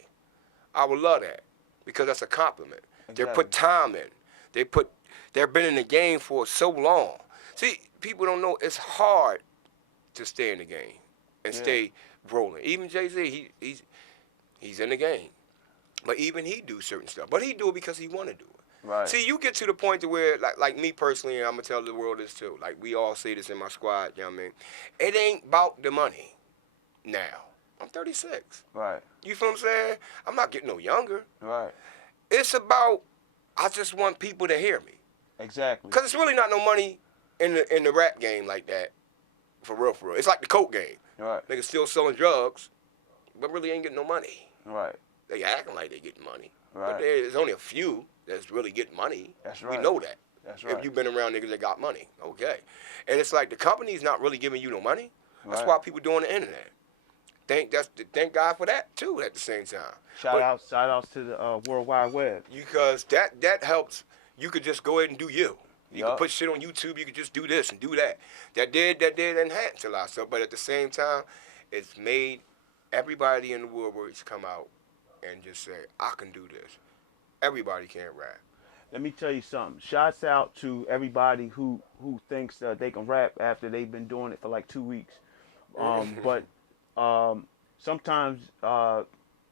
I would love that because that's a compliment. Exactly. They put time in. They've been in the game for so long. See, people don't know it's hard to stay in the game and stay rolling. Even Jay-Z, he's in the game. But even he do certain stuff. But he do it because he want to do it. Right. See, you get to the point to where, like me personally, and I'm going to tell the world this too. Like, we all say this in my squad, you know what I mean? It ain't about the money now. I'm 36. Right. You feel what I'm saying? I'm not getting no younger. Right. It's about, I just want people to hear me. Exactly. Because it's really not no money in the rap game like that. For real, for real. It's like the coke game. Right. Niggas still selling drugs, but really ain't getting no money. Right. They acting like they getting money. Right. But there's only a few that's really getting money. That's right. We know that. That's right. If you've been around niggas that got money, okay. And it's like the company's not really giving you no money. That's Right. why people doing the internet. Thank God for that too. At the same time, Shout outs to the World Wide Web. because that helps. You could just go ahead and do you. You Yup. can put shit on YouTube. You could just do this and do that. That did enhance a lot of stuff. But at the same time, it's made everybody in the woodworks come out and just say, I can do this. Everybody can rap. Let me tell you something. Shouts out to everybody who thinks they can rap after they've been doing it for like 2 weeks. But sometimes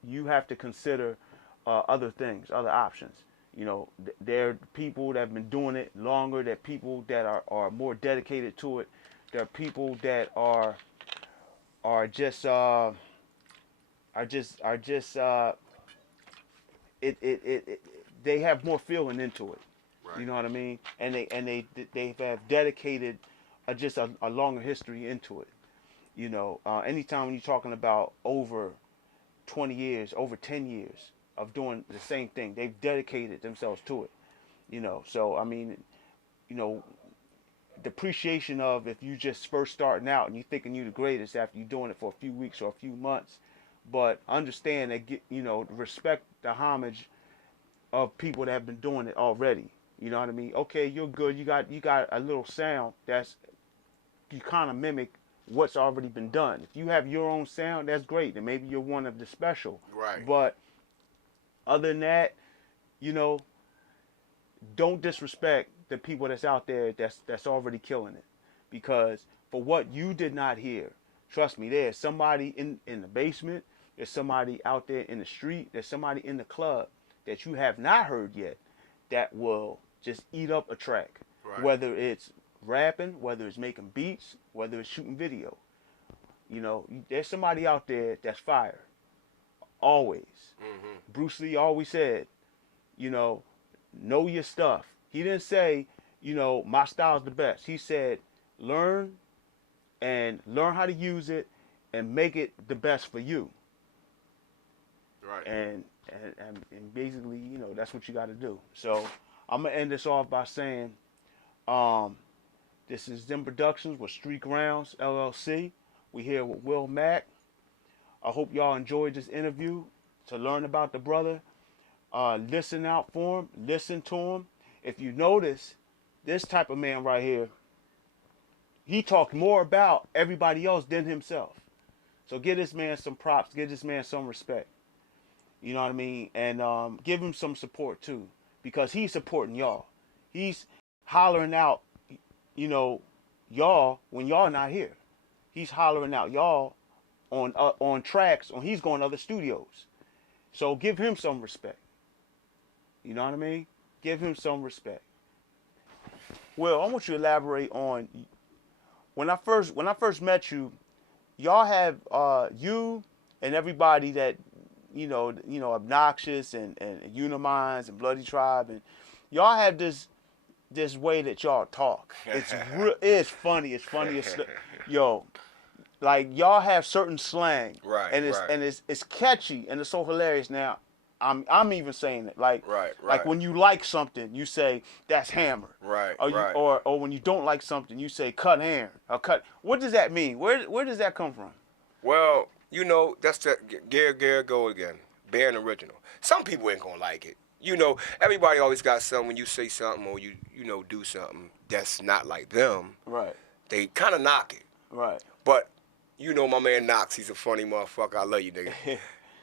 you have to consider other things, other options. You know, there are people that have been doing it longer. There are people that are more dedicated to it. There are people that are just they have more feeling into it. Right. You know what I mean? And they have dedicated just a longer history into it. You know, anytime when you're talking about over 20 years, over 10 years of doing the same thing, they've dedicated themselves to it. You know, so I mean, you know, the appreciation of if you just first starting out and you thinking you're the greatest after you doing it for a few weeks or a few months, but understand that respect the homage of people that have been doing it already. You know what I mean? Okay, you're good. You got a little sound that's you kind of mimic what's already been done. If you have your own sound, that's great. And maybe you're one of the special. Right. But other than that, you know, don't disrespect the people that's out there that's already killing it. Because for what you did not hear, trust me, there's somebody in the basement, there's somebody out there in the street, there's somebody in the club that you have not heard yet that will just eat up a track. Right. Whether it's rapping, whether it's making beats, whether it's shooting video. You know, there's somebody out there that's fire. Always. Mm-hmm. Bruce Lee always said, you know your stuff. He didn't say, my style's the best. He said, learn how to use it and make it the best for you. Right. And basically, that's what you got to do. So I'm going to end this off by saying, this is Zim Productions with Street Rounds, LLC. We here with Will Mack. I hope y'all enjoyed this interview. To learn about the brother, listen out for him, listen to him. If you notice, this type of man right here, he talked more about everybody else than himself. So give this man some props, give this man some respect. You know what I mean? And give him some support too, because he's supporting y'all. He's hollering out, y'all when y'all not here. He's hollering out y'all on tracks, he's going to other studios. So give him some respect. You know what I mean? Give him some respect. Well, I want you to elaborate on when I first met you. Y'all have you and everybody that Obnoxious and Uniminds and Bloody Tribe, and y'all have this way that y'all talk. It's funny. It's funny as yo. Like y'all have certain slang, right? And it's catchy and it's so hilarious. Now, I'm even saying it like Right. when you like something, you say that's hammer. Right, Or right. or when you don't like something, you say cut Aaron or cut. What does that mean? Where does that come from? Well, that's the Gare go again. Being original. Some people ain't gonna like it. Everybody always got something when you say something or you do something that's not like them. Right. They kind of knock it. Right. But my man Knox, he's a funny motherfucker. I love you, nigga.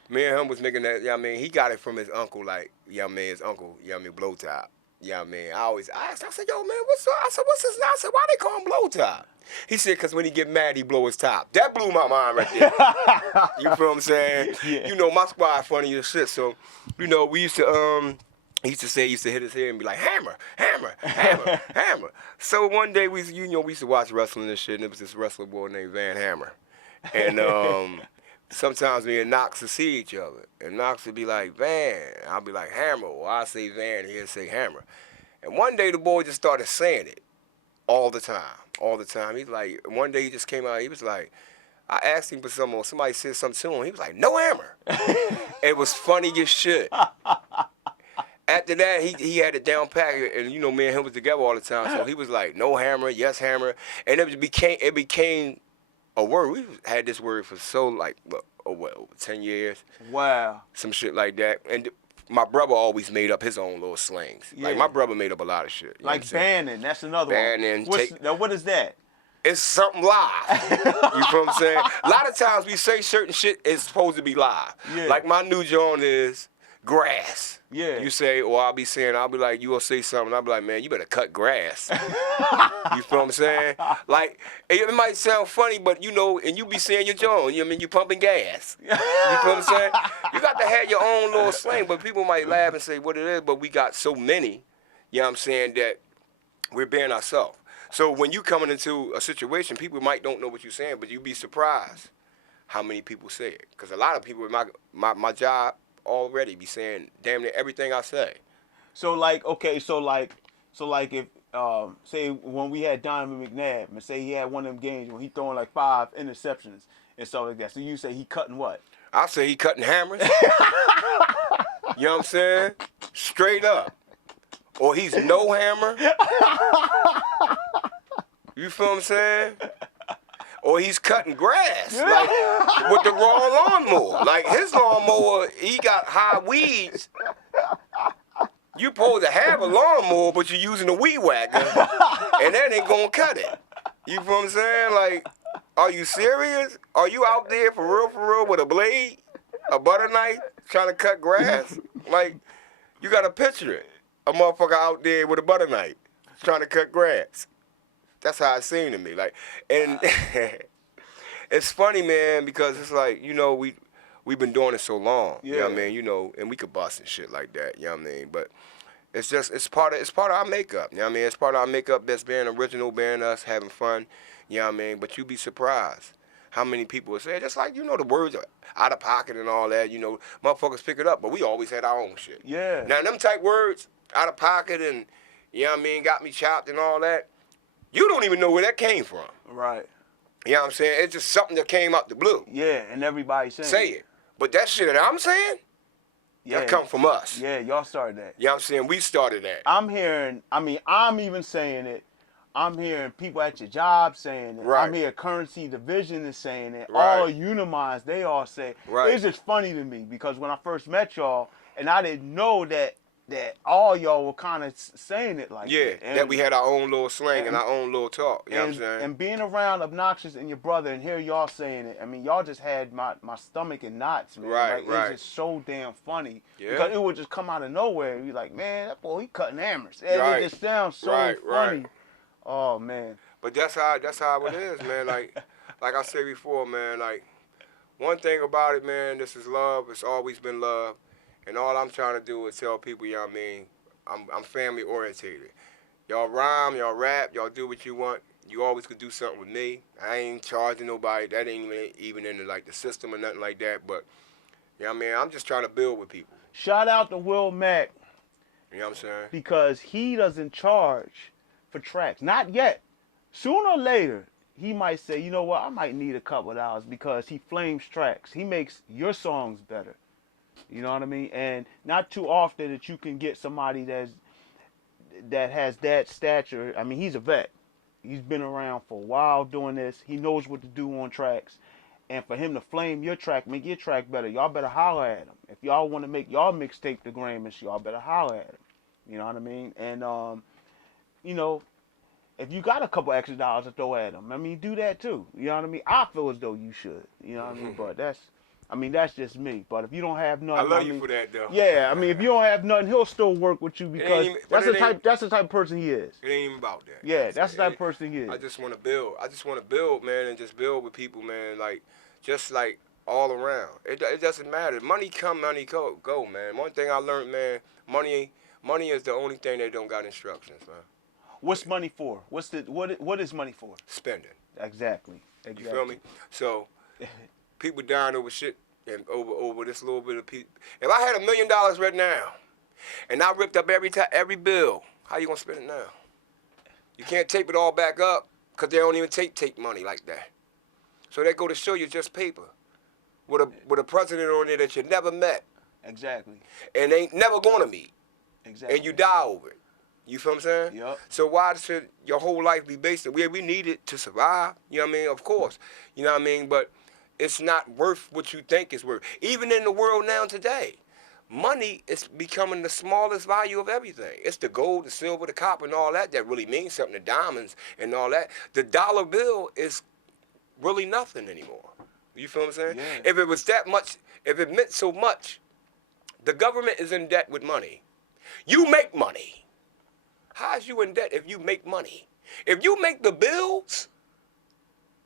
Me and him was making that. He got it from his uncle, like his uncle. Blow Top. I always asked. I said, yo, man, what's up? I said, what's his name? I said, why they call him Blow Top? He said, because when he get mad, he blow his top. That blew my mind right there. You feel what I'm saying? Yeah. My squad funny as shit. So, we used to, he used to hit his head and be like, hammer, hammer, hammer, hammer. So one day we used to watch wrestling and shit, and there was this wrestler boy named Van Hammer. And sometimes me and Knox would see each other. And Knox would be like, Van. I'll be like, hammer. Or I'll say Van, and he'll say hammer. And one day the boy just started saying it all the time. All the time. He's like, one day he just came out, he was like, I asked him for something, or somebody said something to him. He was like, no hammer. It was funny as shit. After that, he had it down pat, and me and him was together all the time. So he was like, no hammer, yes hammer. And it became a word. We had this word for over 10 years. Wow. Some shit like that. And my brother always made up his own little slangs. Yeah. Like, my brother made up a lot of shit. You know like banning, that's another banning, one. Now, what is that? It's something live. You feel what I'm saying? A lot of times we say certain shit is supposed to be live. Yeah. Like my new joint is grass. Yeah. You say, or I'll be like, you will say something, I'll be like, man, you better cut grass. You feel what I'm saying? Like, it might sound funny, but and you be saying your joint, you pumping gas. You feel what I'm saying? You got to have your own little slang, but people might laugh and say what it is, but we got so many, you know what I'm saying, that we're being ourselves. So when you coming into a situation, people don't know what you're saying, but you'd be surprised how many people say it. Because a lot of people in my job already be saying damn near everything I say. So if say when we had Donovan McNabb, and say he had one of them games when he throwing like 5 interceptions and stuff like that. So you say he cutting what? I say he cutting hammers. You know what I'm saying? Straight up. Or he's no hammer. You feel what I'm saying? Or he's cutting grass, like with the wrong lawnmower. Like his lawnmower, he got high weeds. You supposed to have a lawnmower, but you're using a weed whacker, and that ain't gonna cut it. You feel what I'm saying? Like, are you serious? Are you out there for real, with a blade, a butter knife, trying to cut grass? Like, you gotta picture it. A motherfucker out there with a butter knife, trying to cut grass. That's how it seemed to me. Like, and it's funny, man, because it's like, we've been doing it so long. Yeah. You know what I mean? And we could bust and shit like that. You know what I mean? But it's part of our makeup. You know what I mean? It's part of our makeup that's being original, being us, having fun. You know what I mean? But you'd be surprised how many people would say, just like, the words are out of pocket and all that, motherfuckers pick it up, but we always had our own shit. Yeah. Now, them type words, out of pocket and, you know what I mean, got me chopped and all that, you don't even know where that came from. Right. You know what I'm saying? It's just something that came out the blue. Yeah, and everybody saying Say it. But that shit that I'm saying, that come from us. Yeah, y'all started that. You know what I'm saying? We started that. I'm even saying it. I'm hearing people at your job saying it. Right. I'm hearing Currency Division is saying it. Right. All Unimize, they all say it. Right. It's just funny to me because when I first met y'all, and I didn't know that all y'all were kind of saying it like yeah, that. that we had our own little slang and our own little talk. You know what I'm saying? And being around Obnoxious and your brother and hear y'all saying it, I mean, y'all just had my stomach in knots, man. Right, like, it's just so damn funny. Yeah. Because it would just come out of nowhere. And you're like, man, that boy, he cutting hammers. And Right. it just sounds so funny. Right. Oh, man. But that's how it is, man. Like I said before, man, like, one thing about it, man, this is love. It's always been love. And all I'm trying to do is tell people, you know what I mean, I'm family orientated. Y'all rhyme, y'all rap, y'all do what you want. You always could do something with me. I ain't charging nobody. That ain't even in the system or nothing like that. But, you know what I mean, I'm just trying to build with people. Shout out to Will Mack. You know what I'm saying? Because he doesn't charge for tracks. Not yet. Sooner or later, he might say, you know what, I might need a couple of hours because he flames tracks. He makes your songs better. You know what I mean? And not too often that you can get somebody that has that stature. I mean, he's a vet. He's been around for a while doing this. He knows what to do on tracks. And for him to flame your track, make your track better, y'all better holler at him. If y'all want to make y'all mixtape the Grammys, y'all better holler at him. You know what I mean? And you know, if you got a couple extra dollars to throw at him, I mean, do that too. You know what I mean? I feel as though you should. You know what I mean? But that's just me. But if you don't have I nothing, love I you mean, for that though. yeah, I mean, if you don't have nothing, he'll still work with you It ain't because even, but it ain't, that's the type of person he is. it ain't even about that. You know what Yeah, I'm that's the saying? type of person he is. I just want to build. I just want to build, man, and just build with people, man. Like, just like all around. It doesn't matter. Money come, money go, man. One thing I learned, man, money is the only thing that don't got instructions, man. What's money for? What is money for? Spending. Exactly. You feel me? So people dying over shit and over this little bit of people. If I had $1 million right now, and I ripped up every bill, how you gonna spend it now? You can't tape it all back up because they don't even take money like that. So they go to show you just paper with a president on there that you never met Exactly. and ain't never gonna meet, Exactly. and you die over it. You feel what I'm saying? Yep. So why should your whole life be based on, we need it to survive, you know what I mean? Of course, you know what I mean? But it's not worth what you think it's worth. Even in the world now today, money is becoming the smallest value of everything. It's the gold, the silver, the copper, and all that really means something, the diamonds and all that. The dollar bill is really nothing anymore. You feel what I'm saying? Yeah. If it was that much, if it meant so much, the government is in debt with money. You make money. How's you in debt if you make money? If you make the bills,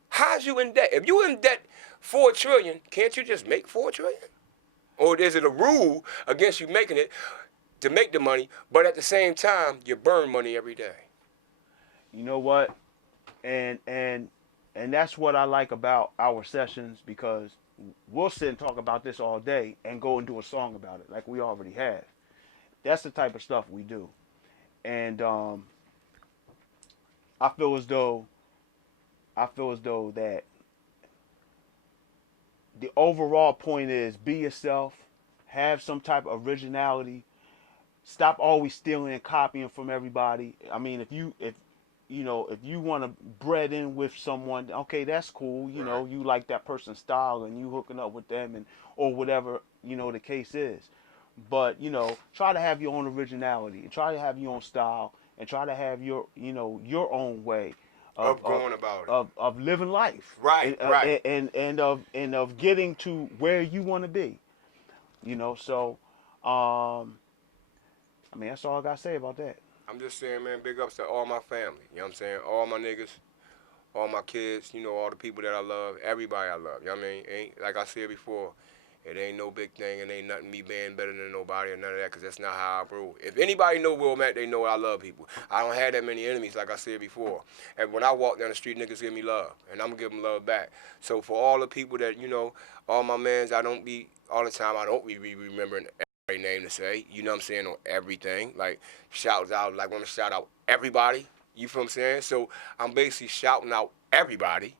how's you in debt? If you in debt $4 trillion, can't you just make $4 trillion? Or is it a rule against you making it to make the money, but at the same time you burn money every day? You know what? And that's what I like about our sessions because we'll sit and talk about this all day and go and do a song about it like we already have. That's the type of stuff we do. And I feel as though that the overall point is be yourself, have some type of originality, stop always stealing and copying from everybody. I mean, if you want to bred in with someone, okay, that's cool. You know, you like that person's style and you hooking up with them and or whatever, the case is. But, try to have your own originality and try to have your own style and try to have your own way Of going about it. of living life. Right, right. And of getting to where you want to be. So I mean, that's all I got to say about that. I'm just saying, man, big ups to all my family. You know what I'm saying? All my niggas, all my kids, all the people that I love, everybody I love. You know what I mean? Ain't, like I said before, it ain't no big thing and ain't nothing me being better than nobody or none of that because that's not how I roll. If anybody know Will Mack, they know I love people. I don't have that many enemies like I said before. And when I walk down the street, niggas give me love. And I'm going to give them love back. So for all the people that, all my mans, I don't be, all the time, I don't be remembering every name to say. You know what I'm saying? On everything. Like, shouts out, like, want to shout out everybody. You feel what I'm saying? So I'm basically shouting out everybody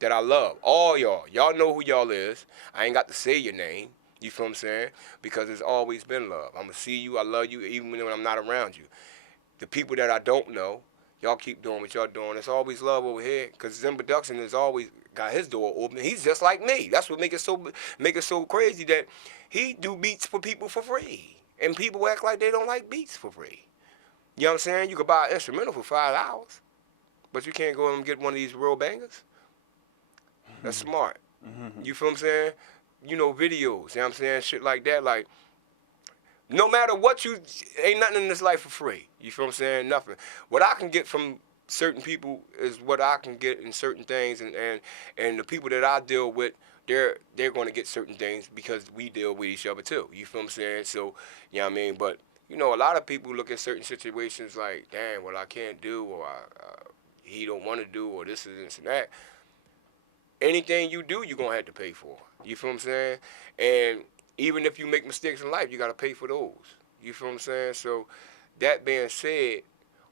that I love. All y'all. Y'all know who y'all is. I ain't got to say your name. You feel what I'm saying? Because it's always been love. I'm going to see you. I love you even when I'm not around you. The people that I don't know, y'all keep doing what y'all doing. It's always love over here. Because Zim Production has always got his door open. He's just like me. That's what make it so crazy that he do beats for people for free. And people act like they don't like beats for free. You know what I'm saying? You could buy an instrumental for $5. But you can't go and get one of these real bangers. That's smart. You feel what I'm saying? Videos, you know what I'm saying? Shit like that. Like, no matter what ain't nothing in this life for free. You feel what I'm saying? Nothing. What I can get from certain people is what I can get in certain things. And the people that I deal with, they're going to get certain things because we deal with each other too. You feel what I'm saying? So, you know what I mean? But, a lot of people look at certain situations like, damn, what I can't do or he don't want to do or this and this and that. Anything you do, you're going to have to pay for. You feel what I'm saying? And even if you make mistakes in life, you got to pay for those. You feel what I'm saying? So that being said,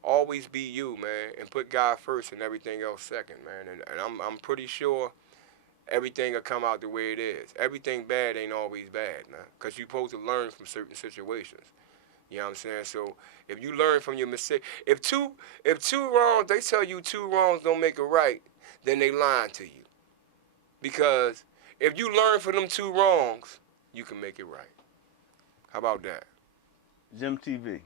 always be you, man, and put God first and everything else second, man. And I'm pretty sure everything will come out the way it is. Everything bad ain't always bad, man. Because you're supposed to learn from certain situations. You know what I'm saying? So if you learn from your mistake, if two wrongs, they tell you two wrongs don't make a right, then they lying to you. Because if you learn from them two wrongs, you can make it right. How about that? Zim TV.